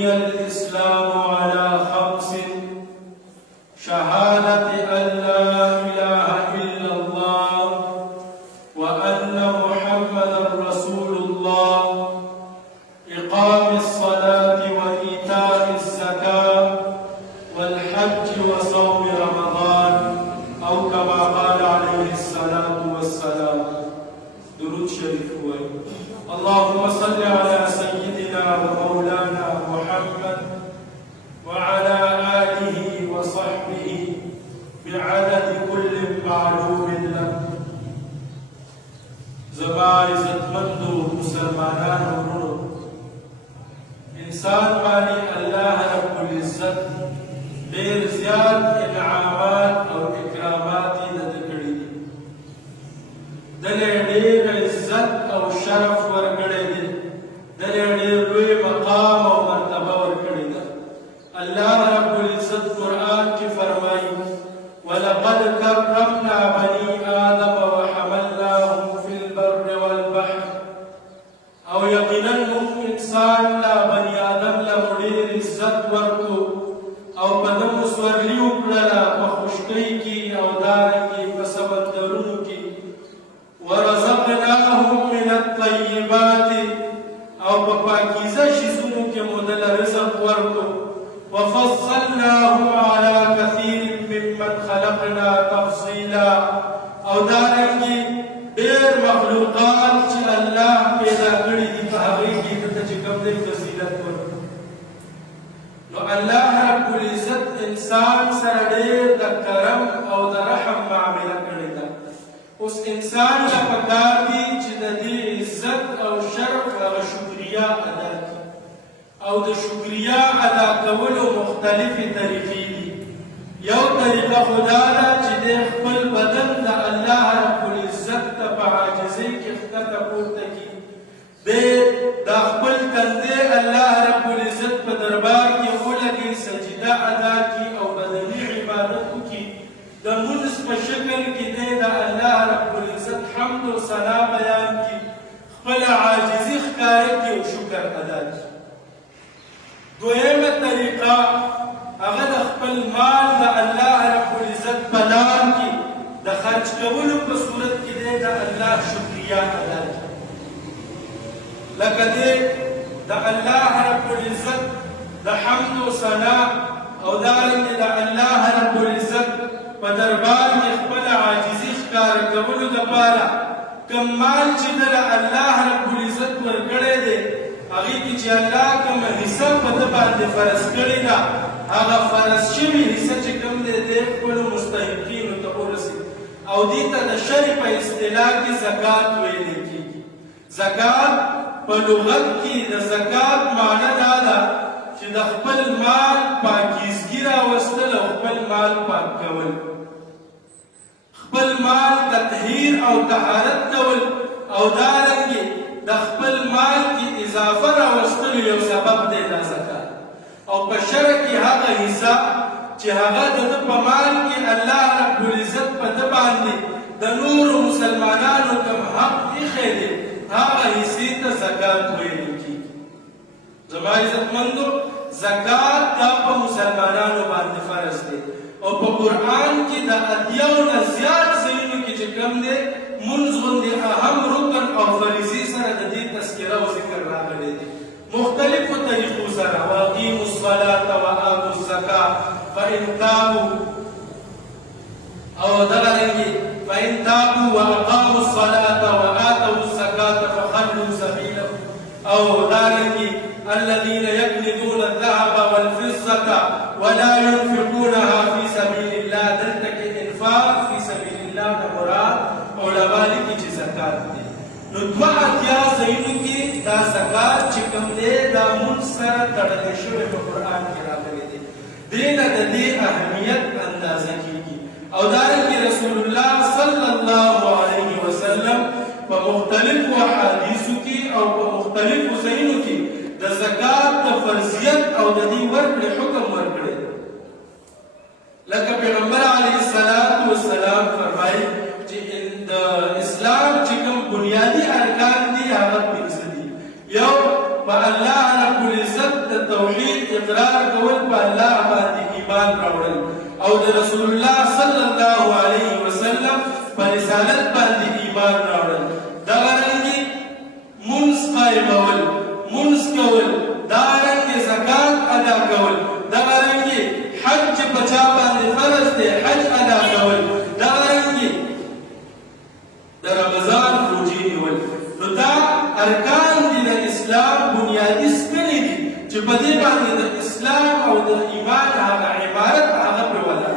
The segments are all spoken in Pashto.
بني الإسلام على خمس: شهادة أن لا إله إلا الله وأن محمدا رسول الله، إقام الصلاة وإيتاء الزكاة والحج وصوم رمضان، أو كما قال عليه الصلاة والسلام. درود شريف هو اللهم صل على سيدنا ومولانا محمد وعلى آله وصحبه بعدد كل معلوم له. زما عزتمند مسلمانان ورونو، انسان باندې الله رب العزت ډېر زیات انعامات او اکرامات یې دته کړي دي. دله ډېر عزت او شرف ورکړی دی، دله ډېر لوی مقام او مرتبه ورکړې ده. الله رب العزت قرآن کې فرمایي: ولقد کرمنا بني آدم وحملناهم في البر والبحر. او یقینا موږ انسان لا بني آدم له ډېر عزت ورکړو او په ده مو سورلي وکړله په خشکۍ کې او دارنګې په سمندرونو کې. ورزقناهم من الطيبات، او په پاکیزه شیزونو کې مو دله رزق ورکړو. وفصلناهم على كثير ممن خلقنا تفصيلا، او دارنګې ډېر مخلوقات چې الله پیدا کړي دي په هغې کې دته چې کوم دی فضیلت ورکړو. نو الله رب العزت انسان سره ډېر د کرم او د رحم معامله کړې ده. اوس انسان له پکار دي چې د دې عزت او شرف هغه شکریا ادا کړي، او د شکریا ادا کولو مختلفې طریقې دي. یو طریقه خو دا ده چې دی خپل بدن د الله رب العزت ته په عاجزۍ کې ښکته پورته کړي. دی دا خپل تندی الله رب العزت په دربار کې ولګي، سجده ادا کړي او بدني عبادت وکړي. د لمونځ په شکل کې دی د الله رب العزت حمد و ثنا بیان کړي، خپله عاجزي ښکاره کړي او شکر ادا کړي. دویمه طریقه هغه د خپل مال د الله رب العزت په لار کې د خرج کولو په صورت کې دی د الله شکریا ادا کړي. لکه دی د الله رب العزت د حمد و ثنا او دارنګې د الله رب العزت په دربار کې خپله عاجزي ښکاره کولو دپاره کوم مال چې دله الله رب العزت ورکړی دی، هغې کې چې الله کومه حصه په ده باندې فرض کړې ده، هغه فرض شوي حصه چې کوم دی دی خپلو مستحقینو ته ورسوي. او دې ته د شرع په اصطلاح کې زکات ویلی کېږي. زکات په لغت کې د زکات معنی دا ده چې د خپل مال پاکیزګي راوستل او خپل مال پاک کول، خپل مال تطهیر او طهارت کول، او دارنګې د خپل مال کې اضافه راوستل یو سبب دی دا زکات. او په شرع کې هغه حصه چې هغه د ده په مال کې الله رب العزت په ده باندې د نورو مسلمانانو کوم حق ایښی دی، هغه حصې ته زکات ویلی کېږي. زما عزتمندو، زکات دا په مسلمانانو باندې فرض دی، او په قرآن کې د اتیاو نه زیات ځایونو کې چې کوم دی منځ غوندې اهم رکن او فریضې سره د دې تذکره او ذکر راغلی دی مختلفو طریقو سره. واقیموا الصلاة وآتوا الزکاة فإن تابوا، او دغرنګې فإن تابوا وأقاموا الصلاة وآتوا الزکاة فخلوا سبیلهم، او دارنګې الذين يكنزون الذهب والفضة ولا ينفقونها في سبيل الله. دلته کې انفاق فی سبیل الله نه مراد علما لیکي چې زکات دی. نو دوه اتیا ځایونو کې دا زکات چې کوم دی دا مونځ سره تړلی شوی په قرآن کې راغلی دی. دې نه د دې اهمیت اندازه کېږي. او دارنګې رسول الله صلی الله علیه وسلم په مختلفو احادیثو کې او په مختلفو ځایونو کې د زکات د فرضیت او د دې ورکړې حکم ورکړی. لکه پیغمبر علیه السلام فرمایي چې د اسلام چې کوم بنیادی ارکان دي هغه پنځه دي. یو په الله رب العزت د توحید اقرار کول په الله باندې ایمان راوړل او د رسول الله صلی الله علیه وسلم په رسالت باندې ایمان راوړل دغه رنګې منځ قایمول منځ کول دارنګې زکات ادا کول دغه رنګې حج چې په چا باندې فرض دی حج ادا کول دغه رنګې د رمضان روژې نیول نو دا ارکان دي د اسلام بنیادي ستنې دي چې په دې باندې د اسلام او د ایمان هغه عبارت هغه پرې ولاړ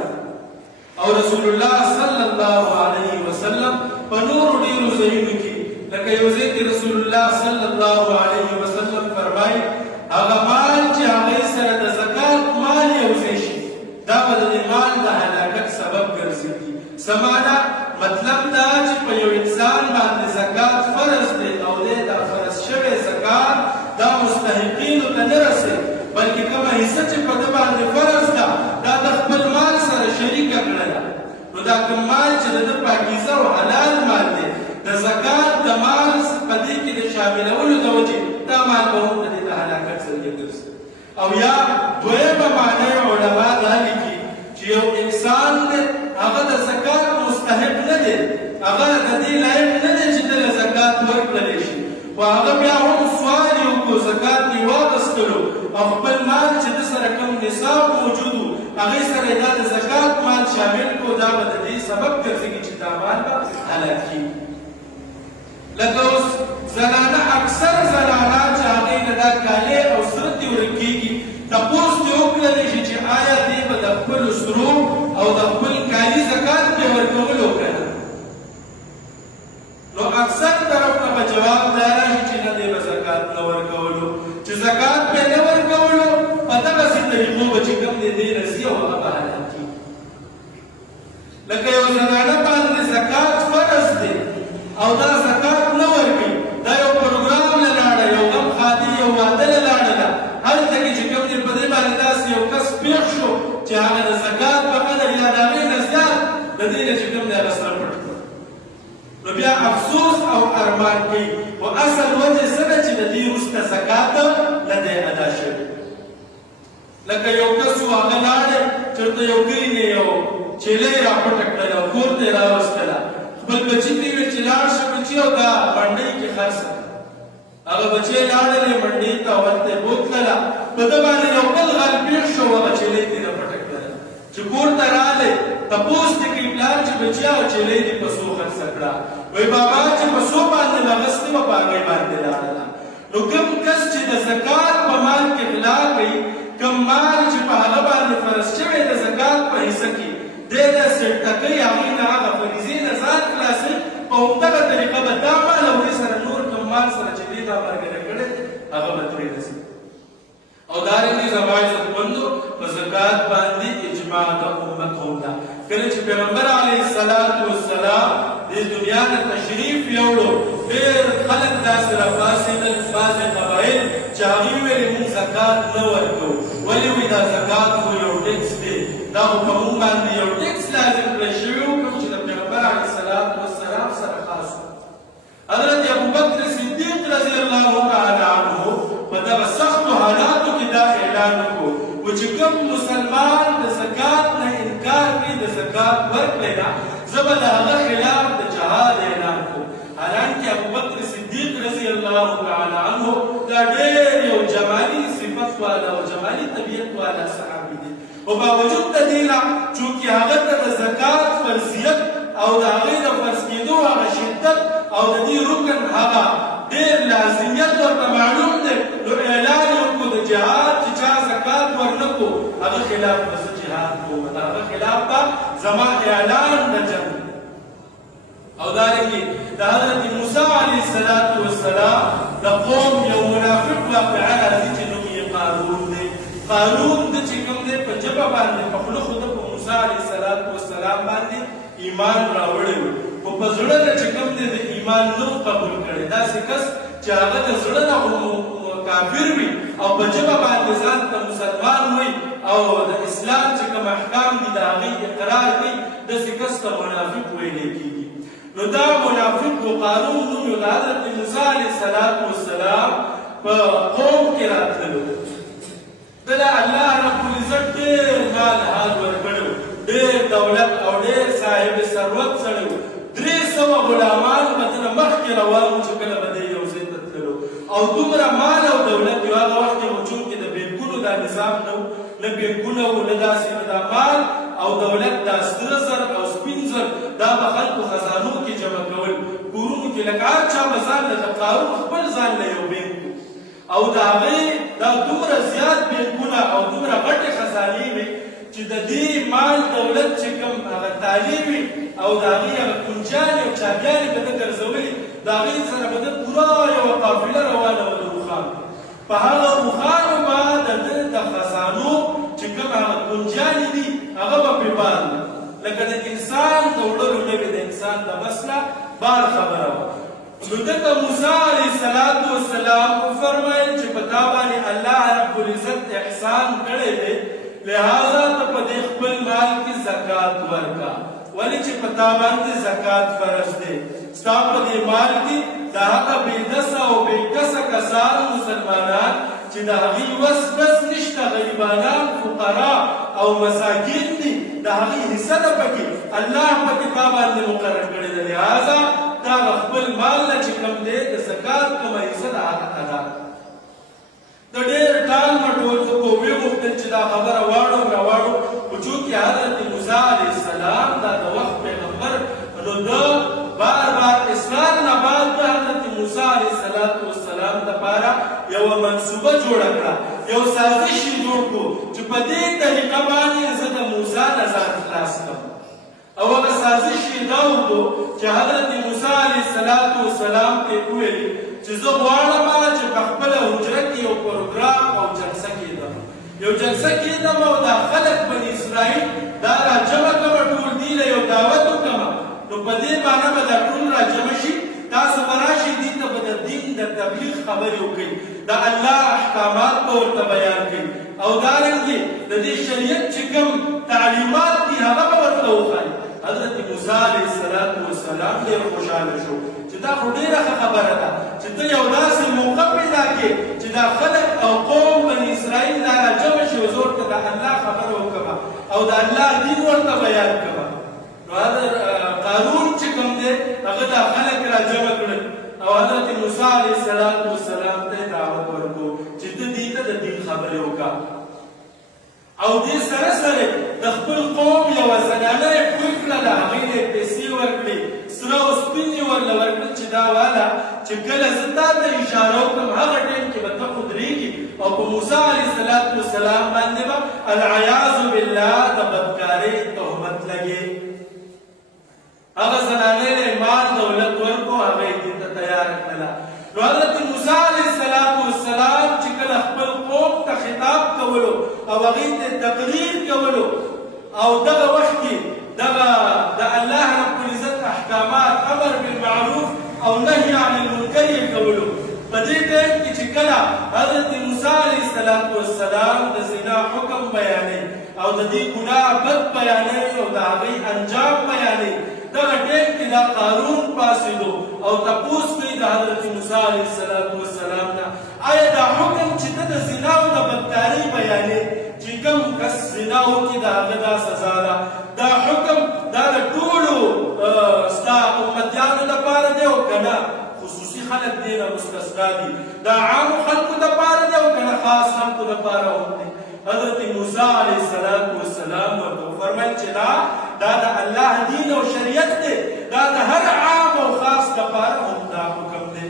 او رسول الله صلی الله علیه وسلم په نورو ډېرو ځایونو کې لکه یو ځای کې رسول الله صلی الله علیه وسلم فرمایي هغه مال چې هغې سره د زکات مال یو ځای شي دا به د مال د هلاکت سبب ګرځېږي څه معنا مطلب دا چې په یو انسان باندې زکات فرض دی او دی دا فرض شوی زکات دا مستحقینو ته نه رسي بلکې کومه حصه چې په ده باندې فرض ده دا د خپل مال سره شریکه کړله نو دا کوم مال چې د ده پاکیزه او حلال مال دی د زکات د مال په دې کې د شاملولو د وجې دا مال به هم د دې د هلاکت ذریعه ګرځي او یا دویمه معنی علما دا لیکي چې یو انسان دی هغه د زکات مستحق نه دی هغه د دې لایق نه دی چې د زکات ورکړلی شي خو هغه بیا هم سوال یې وکړو زکات یې واخیستلو او خپل مال چې د سره کوم نصاب موجود و هغې سره یې دا د زکات مال شامل کړو دا به د دې سبب ګرځېږي چې دا مال به هلاک کېږي لکه اوس زنانه اکثر زنانه چې هغې نه دا کالي او سره دې ورکېږي تپوس دې وکړلی شي چې آیا دې به د خپلو سرو او د خپل کالي زکات پرې ورکولو که نه نو اکثر طرف نه به جواب دا راشي چې نه دې به زکات نه ورکولو چې زکات پرې نه ورکولو په دغسې طریقو به چې کوم دې دې نه ځي او هغه به هلاک کېږي لکه یو زنانه باندې زکات فرض دی او دا زکات نه ورکوي دا یو پروګرام له لاړه یو غم خادي یو واده له لاړه هلته کې چې کوم دې په دې باندې داسې یو کس پېښ شو چې هغه د زکات په قدر یا د هغې نه زیات د دې نه چې کوم دی هغه سره پټ کړ نو بیا افسوس او ارمان کوي خو اصل وجه څه ده چې د دې وروسته زکات نه دی ادا شوی لکه یو کس و هغه لاړې چېرته یو کلي نه یو چیلۍ را پټه کړله او کور ته یې راوستله خپل بچي ته یې ویل چې لاړ شه بچي او دا منډۍ کې خرڅه هغه بچی لاړلې منډۍ ته ورته یې بوتلله په ده باندې یو بل غل پېښ شو هغه چیلۍ ته یې راپټه کړله چې کور ته راغلی تپوس دې کوي پلار چې بچیا او چیلۍ دې په څو خرڅه کړه وایي بابا چې په څو باندې اخیستې وه په هغې باندې لاړله نو کوم کس چې د زکات په مال کې غلا کوي کوم مال چې په هغه باندې فرض شوی د زکات په حصه کې دی داسې ټکوي هغې نه هغه فریضې نه ځان خلاصوي په همدغه طریقه به دا مال او دې سره نور کوم مال سره چې دې دا ملګری کړی هغه به ترې رسي او دارنګې زما عزتمندو په زکات باندې اجماع د امت هم ده کله چې پیغمبر علیه الصلاة والسلام دې دنیا ته تشریف یوړو ډېر خلک داسې راپاڅېدل بعضې قبایل چې هغوی ویلې موږ زکات نه ورکوو ولې وایي دا زکات خو یو ټکس دی دا خو په موږ باندې یو ټکس لازم کړی شوی و کوم چې د پیغمبر علیه الصلاة والسلام سره خاص و حضرت ابوبکر صدیق رضی الله تعالی عنه په دغه سختو حالاتو کې دا اعلان وکړو و چې کوم مسلمان د زکات نه انکار کوي د زکات ورکړی نه زه به د هغه خلاف د جهاد اعلان کړم حالانکې ابوبکر صدیق رضی الله تعالی عنه دا ډېر یو جمالي صفت والا او جمالي طبیعت والا صحابي دی و باوجود د دې نه چونکې هغه ته د زکات فرضیت او د هغې د فرض کېدو هغه شدت او د دې رکن هغه ډېر لازمیت ورته معلوم دی نو اعلان یې وکړو د جهاد چې چا زکات ورنه کړو هغه خلاف به زه جهاد کوم د هغه خلاف به زما اعلان د جنګ او دارنګې د حضرت موسی علیه السلام د قوم یو منافق واقعه راځي چې نوم یې قارون دی قارون د چې کوم دی په ژبه باندې په خوله خو د په موسی علیه السلام باندې ایمان راوړی و خو په زړه نه چې کوم دی د ایمان نه قبول کړی داسې کس چې هغه د زړه نه کافر وي او په ژبه باندې ځان ته مسلمان وي او د اسلام چې کوم احکام دي د هغې اقرار کوي داسې کس ته منافق ویلی کېږي نو دا منافق و قارون نوم یو د حضرت موسی علیه السلام په قوم کې راتللو ده د دومره مال او دولت یو هغه وخت کې چون کې د بینکونو دا نظام نه نه بینکونه و نه داسې نه دا مال او دولت دا سره زر او سپین زر دا به خلکو خزانو کې جمع کول کورونو کې لکه هر چا به ځان له قارون خپل ځان له یو بینک او د هغې دا دومره زیات بینکونه او دومره غټې خزانې وي چې د دې مال دولت چې کوم هغه تالي وي او د هغې هغه کنجانې او چاګیانې به ده ګرځولي د هغې سره به ده پوره یوه قافله روانه وه د روښانو په هغه روښانو به د ده د خزانو چې کوم هغه کنجانې دي هغه به پرې بار لکه د انسان د وړلو نه وي د انسان د بس نه بار خبره وه نو دته موسی علیه السلام وفرمایل چې په تا باندې الله رب العزت احسان کړی دی لہذا ته په دې خپل مال کې زکات ورکړه ولې چې په تا باندې زکات فرض دی ستا په دې مال کې د هغه بېدسه او بېکسه کسان مسلمانان چې د هغې وس بس نشته غریبانان فقرا او مساکین دي د هغې حصه ده پکې الله پکې تا باندې مقرر کړی دی لہذا دا خپل مال نه چې کوم دی د زکات کومه حصه د هغه ادا د ډېر ټال مټول خو ویې غوښتل چې دا خبره واړو راواړو خو چونکې حضرت موسی علیه السلام دا د وخت پیغمبر نو ده بار بار اصرار نه بعد د حضرت موسی علیه السلام دپاره یوه منصوبه جوړه کړه یو سازش یې جوړ کړو چې په دې طریقه باندې زه د موسی نه ځان خلاص کړم او هغه سازش یې دا وکړو چې حضرت موسی علیه السلام ته وویل چې زه غواړم چې په خپله حجره کې یو پروګرام او جلسه کېدم یو جلسه کېدم او دا خلک بني اسرائیل دا راجمع کړه ټول دې له یو دعوت وکړم نو په دې باندې به دا ټول راجمع شي تاسو به راشئ دې ته به د دین د تبلیغ خبرې وکړئ د الله احکامات به ورته بیان کړئ او دارنګې د دې شریعت چې کوم تعلیمات دي هغه به ورته وښایي حضرت موسی علیه السلام ډېر خوشحاله شو چې دا خو ډېره ښه خبره ده چې ته یو داسې موقع پیدا کړې چې دا خلک او قوم بني اسرائیل دا راجمع شي او زه ورته د الله خبره وکړم او د الله دین ورته بیان کړم نو قارون چې کوم دی هغه دا خلک راجمع کړل او حضرت موسی علیه السلام ته یې دعوت ورکړو چې ته دې ته د دین خبرې وکړه او دې سره سره د خپل قوم یوه زنانه یې پوه کړه د هغې نه یې پیسې ورکړې سره او سپین یې ورله ورکړل چې دا واله چې کله زه تا ته اشاره وکړم هغه ټایم کې به ته ودرېږي او په موسی علیه السلام باندې به العیاذ بالله د بدکارۍ تهمت لګې هغه زنانې له مال دولت ورکړو هغه یې دې ته تیاره کړله نو حضرت موسی علیه السلام چې کله خپل قوم ته خطاب کولو او هغې ته تقریر کولو او دغه وخت کې دغه د الله رب العزت احکامات امر بالمعروف او نهي عن المنکر یې کولو په دې ټایم کې چې کله حضرت موسی علیه السلام د زنا حکم بیانوي او د دې ګناه بد بیانوي او د هغې انجام بیانوي دغه ټایم کې دا قارون پاڅېدو او تپوس کوي د حضرت موسی علیه السلام نه آیا دا حکم چې ته د زنا او د بدکارۍ بیانې چې کوم کس زنا وکړي د هغه دا سزا ده دا حکم دا د ټولو ستا امتیانو لپاره دی او که نه خصوصي خلک دې نه مستثنا دي دا عامو خلکو دپاره دی او که نه خاص خلکو دپاره هم دی حضرت موسی علیه السلام ورته وفرمیل چې دا د الله دین او شریعت دی دا د هر عام او خاص دپاره هم دا حکم دی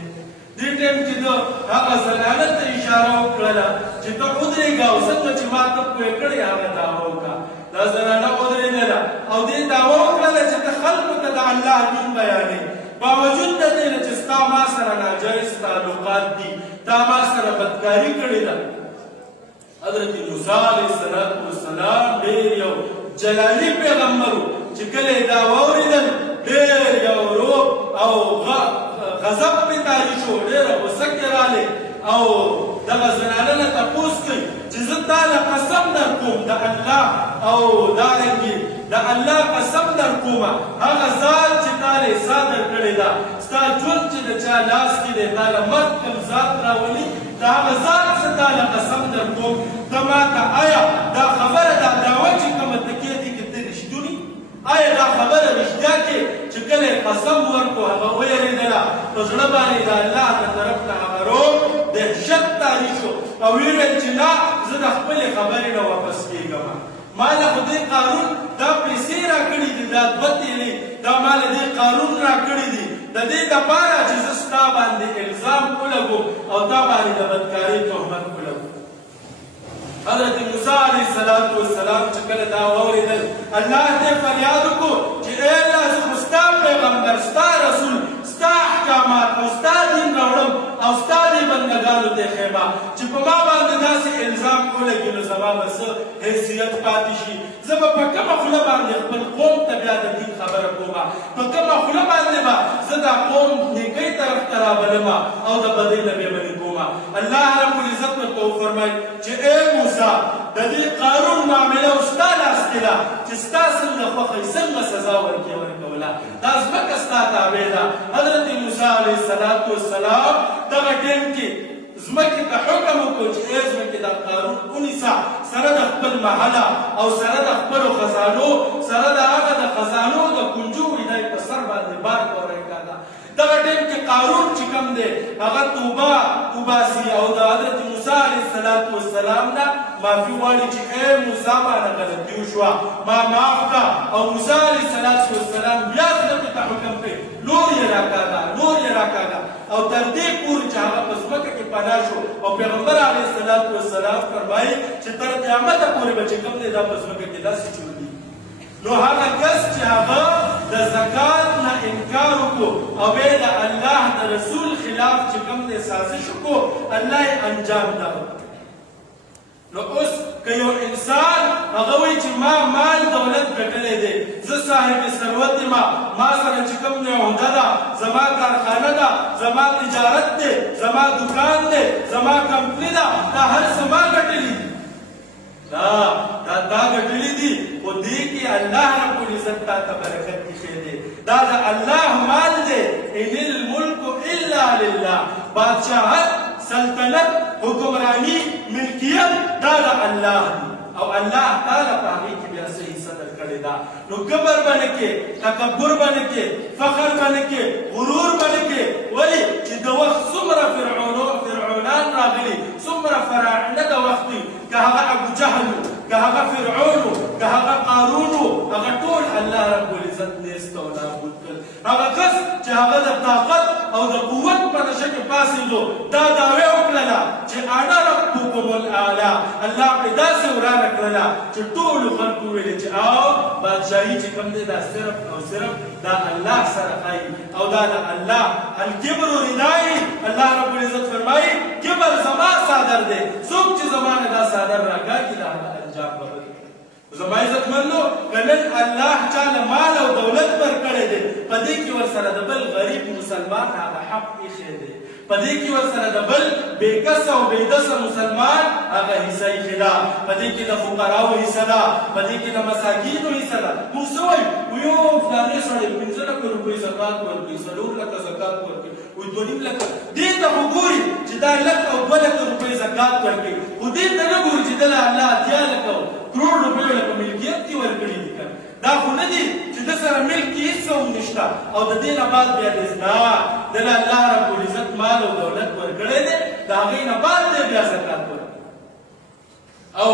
دې ټایم کې د هغه زنانه ته اشاره وکړله چې ته ودرېږه او څنګه چې ما ته پوه کړې هغه دعوه وکړه دا زنانه ودرېدله او دې دعوه وکړله چې ته خلکو ته د الله دین بیانوي باوجود د دې نه چې ستا ما سره ناجایز تعلقات دي تا ما سره بدکاري کړې ده حضرت موسی علیه السلام ډېر یو جلالي پیغمبر و چې کله یې دا واورېدل ډېر یو روب او غضب پې طاري شو ډېره غوسه کې راغلې او دغه زنانه نه تپوس کوي چې زه تا له قسم در کوم د الله او دارنګې د الله قسم در کومه هغه ذات چې تا له حصه درکړې ده ستا ژوند چې د چا لاس کې دی تا له مرګ کوم ذات راولي د هغه ذات څه تا له قسم در کوم ته ما ته آیا دا خبره دا دعوه چې کومه تکیه دي کې ته رښتوني آیا دا خبره رښتیا کې چې کله قسم ورکړو هغه ویرېدله په زړه باندې د الله د طرف نه هغه روح دهشت طاری شو او ویې ویل چې نه زه د خپلې خبرې نه واپس کېږم ما له خو دې قارون دا پیسې راکړي دي دا 2 تیلې دا ما له دې قارون راکړي دي د دې دپاره چې زه ستا باندې الزام ولګوم او تا باندې د بدکارۍ تهمت ولګوم حضرت موسی علیه السلام چې کله دا واورېدل الله ته فریاد وکړو چې ای الله زه خو ستا پیغمبر ستا رسول ستا احکامات او ستا دین راوړم او ستا دې بندګانو ته ښیمه چې په ما باندې داسې الزام ولګي نو زما به څه حیثیت پاتې شي زه به په کومه خوله باندې خپل قوم ته بیا د دین خبره کومه په کومه خوله باندې به زه دا قوم نیکۍ طرف ته رابلمه او د بدۍ نه بې منې کومه الله رب العزت ورته وفرمایل چې ای موسی د دې قارون معامله او ستا لاس کې ده چې ستا څنګه خوښه یې څنګه سزا ورکوله دا ځمکه ستا تابع ده حضرت موسی علیه السلام دغه ټیم کې ځمکې ته حکم وکړو چې ای ځمکې دا قارون ونیسه سره د خپل محله او سره د خپلو خزانو سره د هغه د خزانو د کنجو دا یې په سر باندې بار کوری کاږه دغه ټیم کې قارون چې کوم دی هغه توبه وباسي او د حضرت موسی علیه السلام نه معافي غواړي چې ای موسی باندې غلطي وشوه ما معاف کړه او موسی علیه السلام بیا ځمکې ته حکم کوي نور یې راکاږه او تر دې پورې چې هغه په ځمکه کې پناه شو او پیغمبر علیه السلام فرمایي چې تر قیامته پورې به چې کوم دی دا په ځمکه کې داسې چورلي نو هغه کس چې هغه د زکات نه انکار وکړو او بیا د الله د رسول خلاف چې کوم دی سازش وکړو الله یې انجام درکړ نو اوس که یو انسان هغه وایي چې ما مال دولت ګټلی دی زه صاحب ثروت یم ما سره چې کوم دی عهده ده زما کارخانه ده زما تجارت دی زما دکان دی زما کمپني ده دا هر څه ما ګټلي دي دا ګټلي دي خو دې کې الله رب العزت تا ته برکت ایښی دی دا د الله مال دی ان الملک الا لله بادشاهت سلطنت حکمرانی ملکیت دا د الله دی او الله تعالی په هغې کې بیا څه حصه درکړې ده نو کبر به نه کې تکبر به نه کې فخر به نه کې غرور به نه کې ولې چې د وخت څومره فرعونان راغلي څومره فراعنه د وخت دي که هغه ابو جهل که هغه فرعون که هغه قارون هغه ټول الله رب العزت نیست او نابود کړل هغه کس چې هغه د طاقت او د قوت په نشه کې پاڅېدو دا دعوې وکړله چې انا ربکم الاعلی الله پرې داسې ورانه کړله چې ټولو خلکو ویلې چې او بادشاهي چې کوم دی دا صرف او صرف دا الله سره ښایي او دا د الله الکبر ردایي الله رب العزت فرمایي کبر زما صادر دی څوک چې زما نه دا صادر راکاږي دا انجام به زما عزتمندو که نن الله چاله مال او دولت ورکړی دی په دې کې ورسره د بل غریب مسلمان هغه حق ایښی دی په دې کې ورسره د بل بېکسه او بېدسه مسلمان هغه حصه ایښې ده په دې کې د فقراو حصه ده په دې کې د مساکینو حصه ده موږ څه وایو یو فلانې سړی 15 لکه روپۍ زکات ورکوي 4 لکه زکات ورکوي 2.5 لکه دې ته خو ګوري چې دا 1 لک او 2 لکه روپۍ زکات ورکوي خو دې ته نه ګوري چې دله الله 8 لکه کروڑ روپیو لکه ملکیت کې ورکړي دي که دا خو نه دي چې د سره ملک کې هېڅ هم نشته او د دې نه بعد بیا دی نه دله الله رب العزت مال او دولت ورکړی دی د هغې نه بعد دی بیا زکات ورکړي او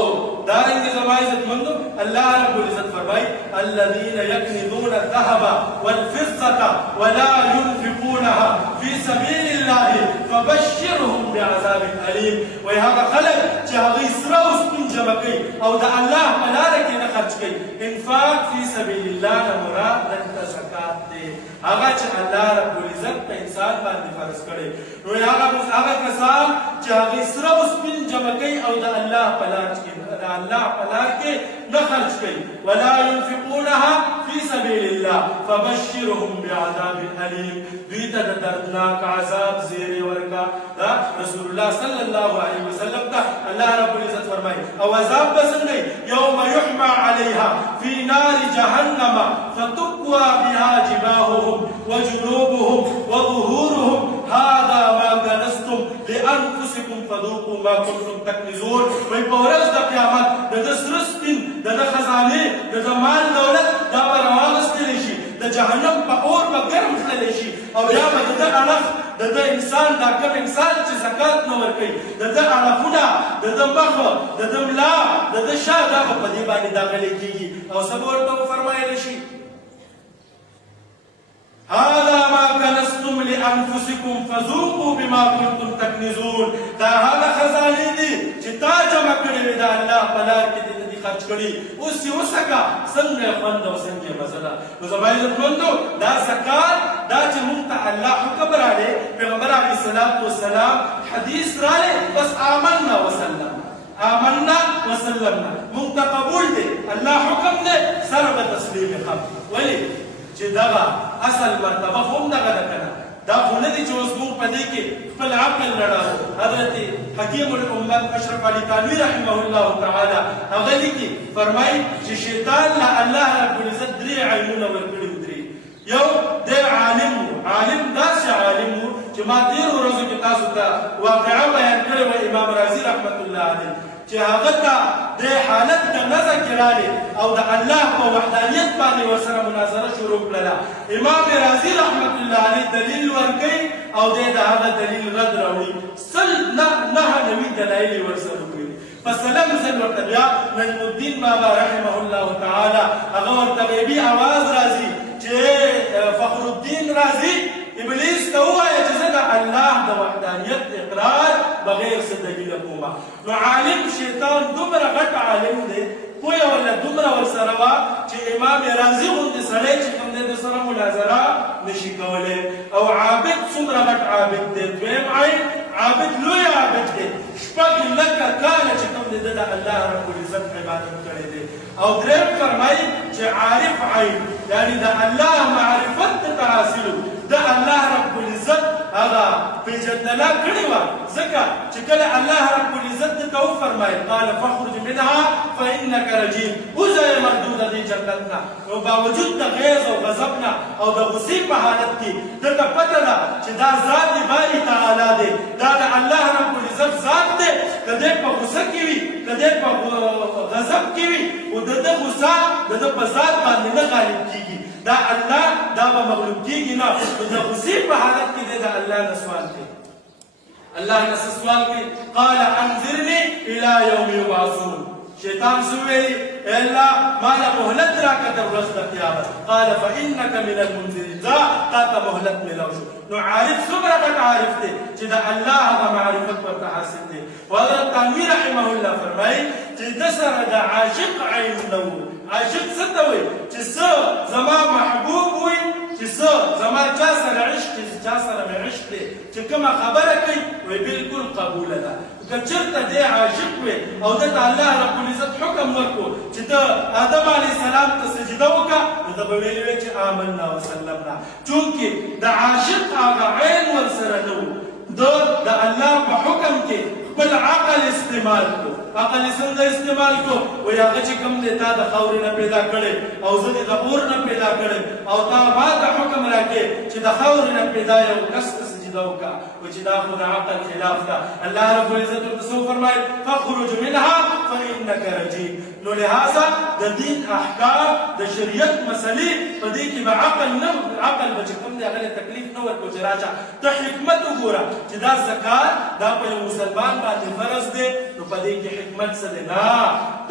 دارنګه زما عزتمندو الله رب العزت فرمایي الذين يكنزون الذهب والفضة ولا ينفقونها في سبيل الله فبشرهم بعذاب أليم وایي هغه خلک چې هغوی سره او سپین جمع کوي او د الله په لاره کې نه خرج کوي انفاق فی سبیل الله نه مراد دلته زکات دی هغه چې الله رب العزت په انسان باندې فرض کړی نو هغه کسان چې هغوی سره او سپین جمع کوي او د الله په لار کې نه خرج کوي ولا ينفقونها في سبيل الله فبشرهم بعذاب أليم دوی ته د دردناک عذاب زیری ورکا دا رسول الله صلی الله علیه وسلم ته الله رب العزت فرمایي او عذاب به څنګه یوم یحمى علیها فی نار جهنم فتقوى بها جباههم وجنوبهم وظهورهم هذا ما كنزتم لانفسكم فذوقوا ما كنتم تكنزون وای په ورځ د قیامت د سره سپین د خزانې د مال دولت دا به راواغستلی شي د جهنم په اور به ګرم تللی شي او بیا به د ده اړخ د ده انسان دا کوم انسان چې زکات نه ورکوي د ده اړخونه د ده مخ د ده ملا د ده شا دا به په دې باندې داخلي کېږي او څه به ورته وفرمایلی شي هذا ما كنزتم لانفسكم فذوقوا بما كنتم تكنزون دا هغه خزانې دي چې تا جمع کړې وې د الله په لار کې دې خرج کړي اوس یې وسکه څنګه یې خوند او څنګه یې مزه ده نو زما عزتمندو دا زکات دا چې موږ ته الله حکم راړی پیغمبر علیه الصلاة والسلام حدیث راړی بس آمنا وسلمنا موږ ته قبول دی الله حکم دی سره به تسلیم خم ولې چې دغه اصل مرتبه هم دغه ده کنه دا خو نه دي چې اوس موږ په دې کې خپل عقل لړاو حضرت حکیم الامت اشرف علي تانوي رحمه الله تعالی هغه لیکي فرمایي چې شیطان له الله رب العزت درې عینونه ورکړي درې یو د عالم داسې عالم و چې ما تېرو ورځو کې تاسو ته واقعه بیان کړې وه امام رازي رحمت الله علیه چې هغه ته د حالت د نظر کې راغلی او د الله په وحدانیت باندې ورسره مناظره شروع کړله امام رازي رحمت الله علیه دلیل ورکوي او دی د هغه دلیل رد راوړي نهه نوي دلایل یې ورسره وکړي په سلم ځل ورته بیا نجم الدین بابا رحمه الله تعالی هغه ورته غیبي اواز راځي چې فخر الدین رازي ابلیس ته ووایه چې زه د الله د وحدانیت اقرار بغیر څه دلیله کومه نو عالم شیطان دومره غټ عالم دی پوهه ولا دومره ورسره وه چې امام رازي غوندې سړی چې کوم دی د سره مناظره نشي کولی او عابد څومره غټ عابد دی دویم عین عابد لوی عابد دی شپږ لکه کاله چې کوم دی د الله رب العزت عبادت کړی دی او دریم فرمایي چې عارف عین یعنی د الله معرفت ته حاصلو د الله رب العزت هغه پیژندنه کړې وه ځکه چې کله الله رب العزت ته وفرمایل قال فاخرج منها فانک رجیم وځه یې مردوده دې جنت نه نو باوجود د غیظ او غضب نه او د غصې په حالت کې دته پته ده چې دا ذات باری تعالی دی دا د الله رب العزت ذات دی که دی په غصه کې وي که دی په غضب کې وي خو د ده غصه د ده په ذات باندې نه غالب کېږي دا الله دا به مغلوب کېږي نه نو د غصې په حالت کې دی د الله نه سوال کوي الله نه سوال کوي قال انظرني الى يوم يبعثون شیطان سوویلی اے اللہ مالا مهلت راکا در ورځ د قیامت قال فانك من المنذرین ذا تا ته مهلت ملاو شو نو عارف څومره غټ عارف دی چې د الله هغه معرفت ورته حاصل دی حضرت تنویر رحمه الله فرمایي چې د سره د عاشق عین نه و عاشق څه ته وایي چې څه زما محبوب وي چې څه زما چا سره عشق دی چا سره مې عشق دی چې کومه خبره کوي وایي بالکل قبوله ده که چېرته دی عاشق وي او دته الله رب العزت حکم ورکړو چې ته آدم علیه السلام ته سجده وکړه نو ته به ویلې وې چې آمنا وسلمنا چونکې د عاشق هغه عین ورسره نه و د الله په حکم کې خپل عقل استعمال کو عقل څنګه استعمال کو وایي هغه چې کوم دی تا د خاورې نه پیدا کړی او زه دې د اور نه پیدا کړی او تا ما ته حکم راکړې چې د خاورې نه پیدا یو کس ته سجده وکړه چې دا خو د عقل خلاف ده الله رب العزت ورته څه وفرمایل فاخرج منها فانک رجیم نو لهذا د دین احکام د شریعت مسلې په دې کې به عقل به چې کوم دی هغه له تکلیف نه ورکړو چې راشه ته حکمت وګوره چې دا زکات دا په یو مسلمان باندې فرض دی نو په دې کې حکمت څه دی نه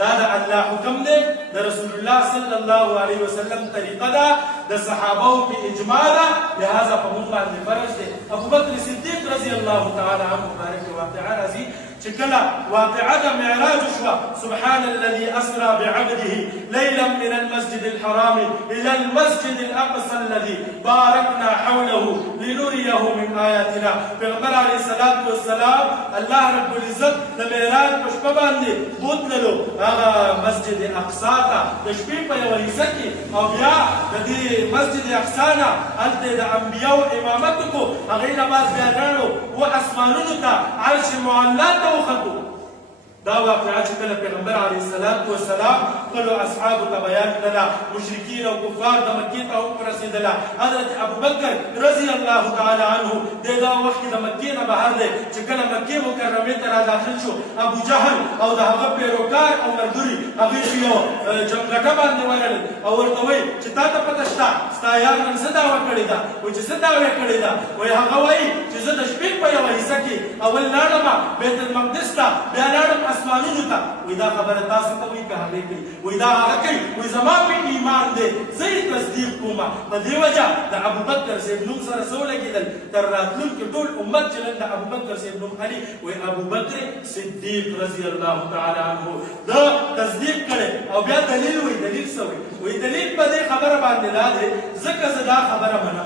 دا د الله حکم دی د رسول الله صلی الله علیه وسلم طریقه ده د صحابو کې اجماع ده لهذا په موږ باندې فرض دی ابوبکر صدیق رضی الله تعالی عنه مبارک واقعه راځي چې کله واقعه د معراج شوه سبحان الذي اسرى بعبده ليلا من المسجد الحرام الى المسجد الاقصى الذي باركنا حوله لنريه من آياتنا پیغمبر علیه الصلاة والسلام الله رب العزت د معراج په شپه باندې بوتللو هغه مسجد اقصی ته د شپې په یوه حصه کې او بیا د دې مسجد اقصی نه هلته د انبیاو امامت وکړو هغې نه بعد بیا لاړو و اسمانونو ته عرش معلا ته وختو دا واقعه چې کله پیغمبر علیه السلام خپل اصحاب ته بیان کړه مشرکین او کفار د مکې ته هم ورسېدله حضرت ابوبکر رضی الله تعالی عنه د دا وخت د مکې نه بهر دی چې کله مکې مکرمې ته را داخل شو ابو جهل او د هغه پیروکار او ملګري هغوی په یو جمګټه باندې ولړل او ورته وایي چې تا ته پته شته ستا یار نن څه دعوه کړې ده وایي چې څه دعوه کړې ده وایي هغه وایي چې زه د شپې په یوه حصه کې اول لاړم بیت المقدس ته بیا لاړم اسمانونو ته وایي دا خبره تاسو ته وایي که هغې کوي وایي دا هغه کوي وایي زما په ایمان دی زه یې تصدیق کوم په دې وجه د ابوبکر صاحب نوم سره څه ولګېدل تر راتلونکي ټول امت چې نن د ابوبکر صاحب نوم علي وایي ابوبکر صدیق رضی الله تعالی عنه دا تصدیق کړی او بیا دلیل وایي دلیل څه وایي دلیل په دې خبره باندې دا دی ځکه زه دا خبره منم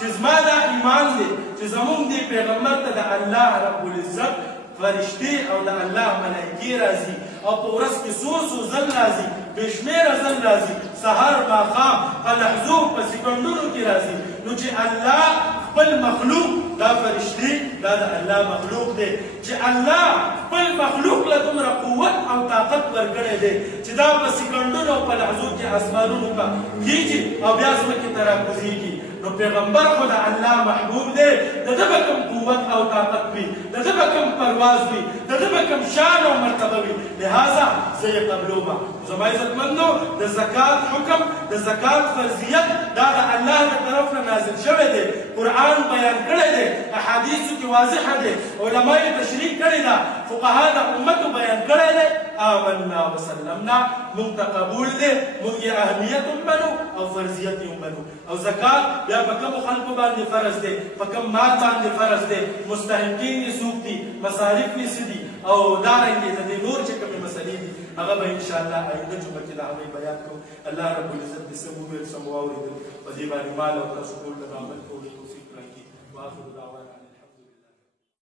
چې زما دا ایمان دی چې زمونږ دې پیغمبر ته د الله رب العزت فرشتې او د الله ملایکې راځي او په ورځ کې څو ځل راځي بې شمېره ځل راځي سهار ماښام په لحظو په سکندونو کې راځي نو چې الله خپل مخلوق دا فرشتې دا د الله مخلوق دی چې الله خپل مخلوق له دومره قوت او طاقت ورکړی دی چې دا په سکندونو او په لحظو کې اسمانونو ته خیږي او بیا ځمکې ته راکوزېږي نو پیغمبر خو د الله محبوب دی د ده به کوم قوت او طاقت وي د ده به کوم پرواز وي د ده به کوم شان او مرتبه وي لهذا زه یې قبلومه زما عزتمندو د زکات حکم د زکات فرضیت دا د الله د طرف نه نازل شوی دی قرآن بیان کړی دی احادیثو کې واضحه دی علما یې تشریح کړې ده فقها د امتو بیان کړی دی آمنا وسلمنا موږ ته قبول دی موږ یې اهمیت هم منو او فرضیت یې هم منو او زکات بیا په کومو خلکو باندې فرض دی په کوم مال باندې فرض دی مستحقین یې څوک دي مصارف یې څه دي او دارنګې د دې نور چې کومې مسلې دي هغه به انشاءالله آینده جمعه کې د هغوی بیان کوو الله رب العزت دې سم وویل سم واورېدل په دې باندې مال او تاسو ټول ته د عمل کولو توفیق راکړي واخر دعوانا